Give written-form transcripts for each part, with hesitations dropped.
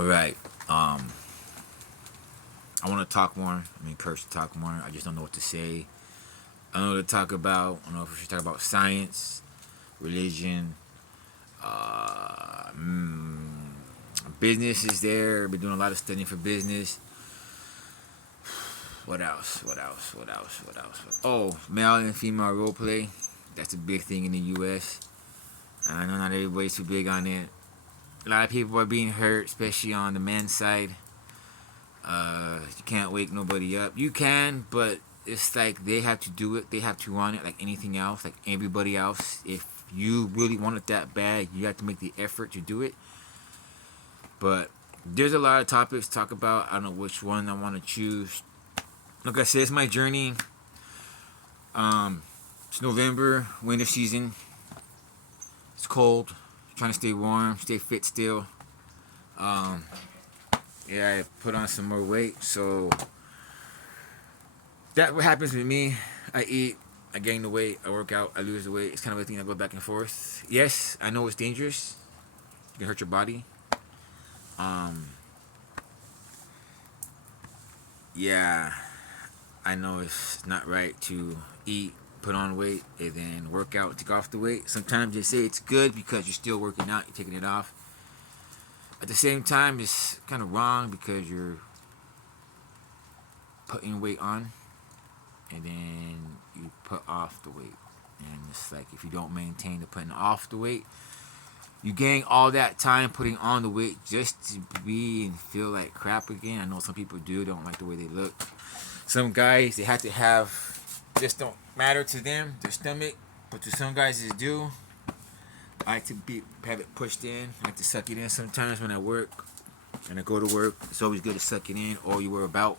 All right. I want to talk more. I'm encouraged to talk more. I just don't know what to say. I don't know what to talk about. I don't know if we should talk about science, religion, uh, mm, business is there. Been doing a lot of studying for business. What else? What else? What else? What else? Oh, male and female role play. That's a big thing in the U.S. I know not everybody's too big on it. A lot of people are being hurt, especially on the men's side. You can't wake nobody up. You can, but it's like they have to do it. They have to want it like anything else, like everybody else. If you really want it that bad, you have to make the effort to do it. But there's a lot of topics to talk about. I don't know which one I want to choose. Like I said, it's my journey. It's November, winter season. It's cold. Trying to stay warm, stay fit still. Um, yeah, I put on some more weight, so that what happens with me. I eat, I gain the weight, I work out, I lose the weight. It's kind of a thing that goes back and forth. Yes, I know it's dangerous. You can hurt your body. Um, yeah, I know it's not right to eat, put on weight, and then work out, take off the weight. Sometimes they say it's good because you're still working out, you're taking it off. At the same time, it's kind of wrong because you're putting weight on and then you put off the weight. And it's like if you don't maintain the putting off the weight, you gain all that time putting on the weight just to be and feel like crap again. I know some people do, don't like the way they look. Some guys, they have to have, just don't matter to them, their stomach. But to some guys, it do. I like to have it pushed in. I like to suck it in sometimes when I work. And I go to work. It's always good to suck it in, or you were about.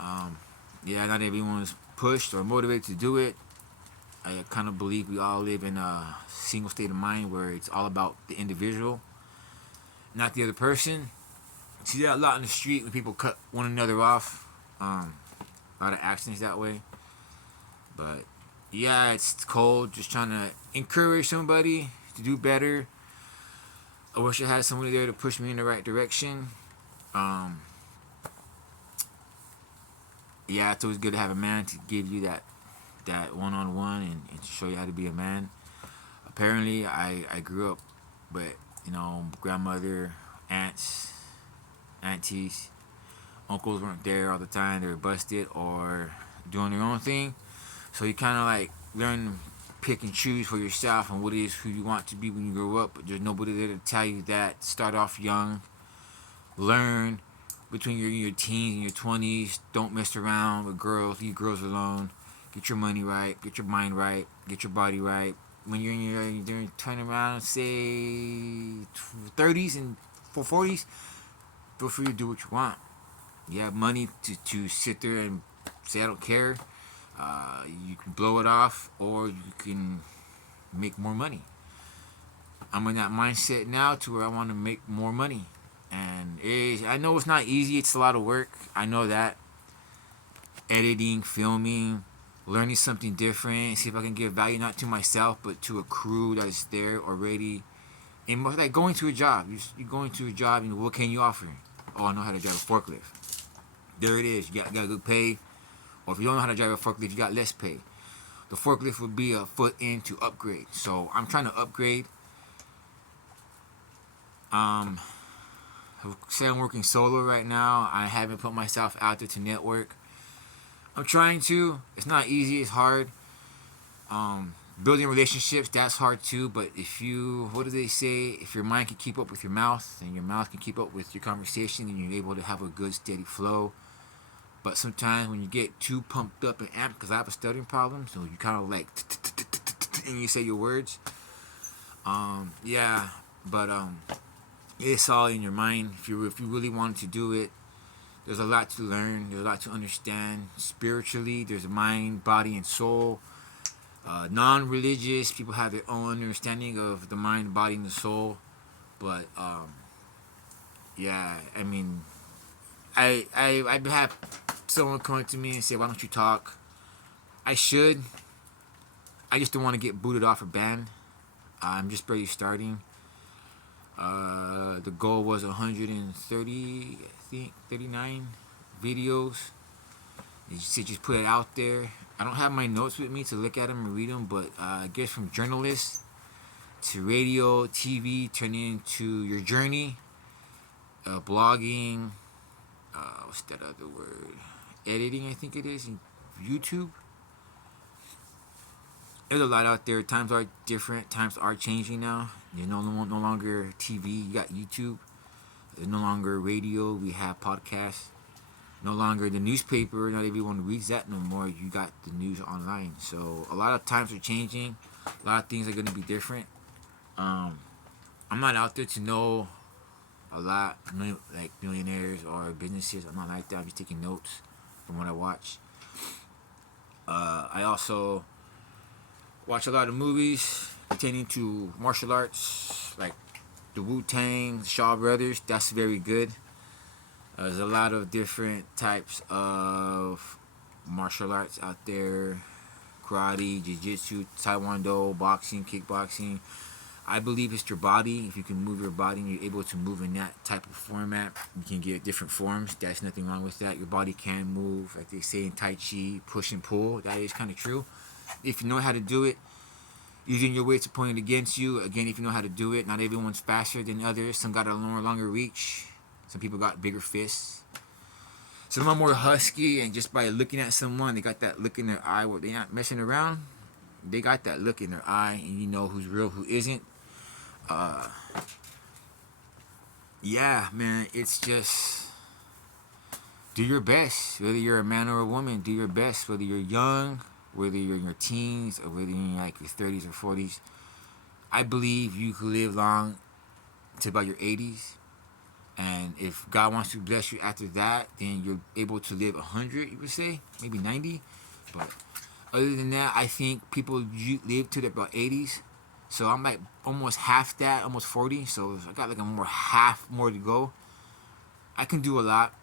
Um, yeah, not everyone's pushed or motivated to do it. I kind of believe we all live in a single state of mind where it's all about the individual, not the other person. See that a lot in the street when people cut one another off. A lot of accidents that way. But yeah, it's cold. Just trying to encourage somebody to do better. I wish I had somebody there to push me in the right direction. Um, yeah, it's always good to have a man to give you that one-on-one and to show you how to be a man. Apparently, I grew up with, grandmother, aunts, aunties, uncles weren't there all the time. They were busted or doing their own thing. So you kind of like learn to pick and choose for yourself and what it is who you want to be when you grow up. But there's nobody there to tell you that. Start off young. Learn between your teens and your 20s. Don't mess around with girls. Leave girls alone. Get your money right. Get your mind right. Get your body right. When you're in your turn around, say 30s and 40s, feel free to do what you want. You have money to sit there and say I don't care. You can blow it off, or you can make more money. I'm in that mindset now to where I want to make more money, and I know it's not easy. It's a lot of work. I know that. Editing, filming, learning something different. See if I can give value not to myself, but to a crew that's there already. And like going to a job, you're going to a job, and what can you offer? Oh, I know how to drive a forklift. There it is. You got a good pay. Or if you don't know how to drive a forklift, you got less pay. The forklift would be a foot in to upgrade. So I'm trying to upgrade. Um, say I'm working solo right now. I haven't put myself out there to network. I'm trying to. It's not easy. It's hard. Building relationships, that's hard too. But what do they say? If your mind can keep up with your mouth and your mouth can keep up with your conversation, then you're able to have a good steady flow. But sometimes when you get too pumped up and amped, because I have a stuttering problem, so you kind of like and you say your words. Yeah, but it's all in your mind. If you really wanted to do it, there's a lot to learn. There's a lot to understand spiritually. There's a mind, body, and soul. Non-religious people have their own understanding of the mind, body, and the soul. But yeah, I mean, I have someone come to me and say, "Why don't you talk?" I should. I just don't want to get booted off or banned. I'm just barely starting. The goal was 130, I think, 39 videos. You should just put it out there. I don't have my notes with me to look at them and read them, but I guess from journalists to radio, TV, turning into your journey, blogging, what's that other word? Editing, I think it is, and YouTube. There's a lot out there. Times are different. Times are changing now. You know, no longer TV. You got YouTube. There's no longer radio. We have podcasts. No longer the newspaper. Not everyone reads that no more. You got the news online. So a lot of times are changing. A lot of things are going to be different. I'm not out there to know a lot like millionaires or businesses. I'm not like that. I'm just taking notes from what I watch. I also watch a lot of movies pertaining to martial arts, like the Wu-Tang, Shaw Brothers. That's very good. There's a lot of different types of martial arts out there: karate, jiu-jitsu, taekwondo, boxing, kickboxing. I believe it's your body. If you can move your body and you're able to move in that type of format, you can get different forms. There's nothing wrong with that. Your body can move, like they say in Tai Chi, push and pull. That is kind of true. If you know how to do it, using your weights are pointed against you. Again, if you know how to do it, not everyone's faster than others. Some got a longer reach. Some people got bigger fists. Some are more husky, and just by looking at someone, they got that look in their eye where they're not messing around. They got that look in their eye, and you know who's real, who isn't. Yeah, man, it's just do your best. Whether you're a man or a woman, do your best. Whether you're young, whether you're in your teens, or whether you're in like your 30s or 40s. I believe you could live long to about your 80s. And if God wants to bless you after that, then you're able to live 100, you would say, maybe 90. But other than that, I think people live to about 80s. So I'm like almost half that, almost 40. So I got like a half more to go. I can do a lot.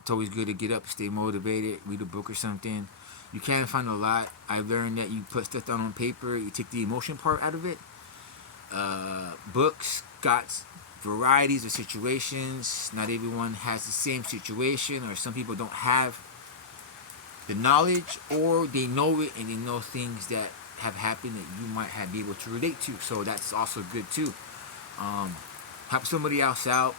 It's always good to get up, stay motivated, read a book or something. You can find a lot. I've learned that you put stuff down on paper, you take the emotion part out of it. Books got varieties of situations. Not everyone has the same situation, or some people don't have the knowledge, or they know it and they know things that have happened that you might be able to relate to. So that's also good too. Help somebody else out.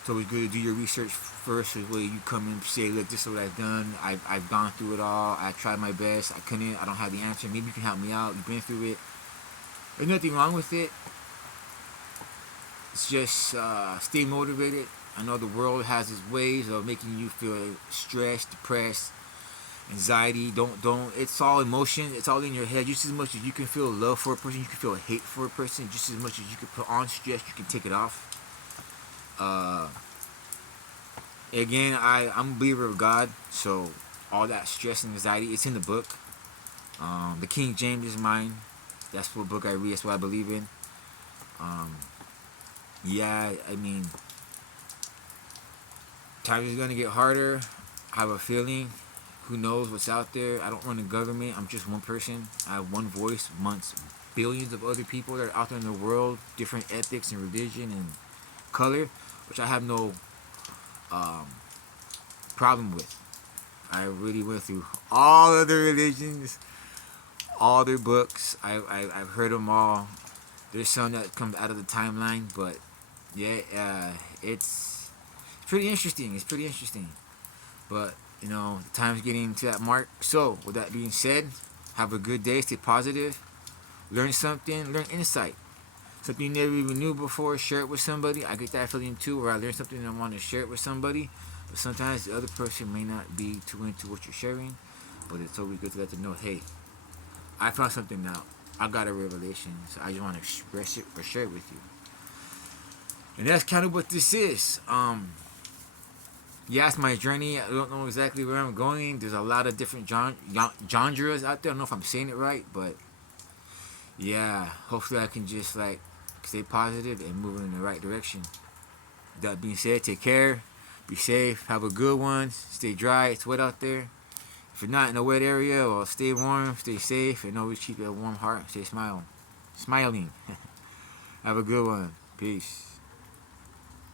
It's always good to do your research first, so where you come and say, look, this is what I've done. I've gone through it all. I tried my best. I couldn't. I don't have the answer. Maybe you can help me out. You've been through it. There's nothing wrong with it. It's just stay motivated. I know the world has its ways of making you feel stressed, depressed, anxiety. Don't. It's all emotion. It's all in your head. Just as much as you can feel love for a person, you can feel hate for a person. Just as much as you can put on stress, you can take it off. Again, I'm a believer of God, so all that stress and anxiety, it's in the book. The King James is mine. That's what book I read. That's what I believe in. Yeah, I mean, times is gonna get harder. I have a feeling. Who knows what's out there? I don't run a government. I'm just one person. I have one voice amongst billions of other people that are out there in the world, different ethics and religion and color, which I have no problem with. I really went through all other religions, all their books. I've heard them all. There's some that comes out of the timeline, but yeah, it's pretty interesting. It's pretty interesting. But you know, the time's getting to that mark. So with that being said, have a good day. Stay positive. Learn something. Learn insight. Something you never even knew before. Share it with somebody. I get that feeling too, where I learn something and I want to share it with somebody. But sometimes the other person may not be too into what you're sharing. But it's always good to let them know, hey, I found something out. I got a revelation. So I just want to express it or share it with you. And that's kind of what this is. Yeah, it's my journey. I don't know exactly where I'm going. There's a lot of different genres out there. I don't know if I'm saying it right, but yeah, hopefully I can just like stay positive and move in the right direction. That being said, take care, be safe, have a good one, stay dry, it's wet out there. If you're not in a wet area, well, stay warm, stay safe, and always keep a warm heart, stay smiling. Have a good one. Peace.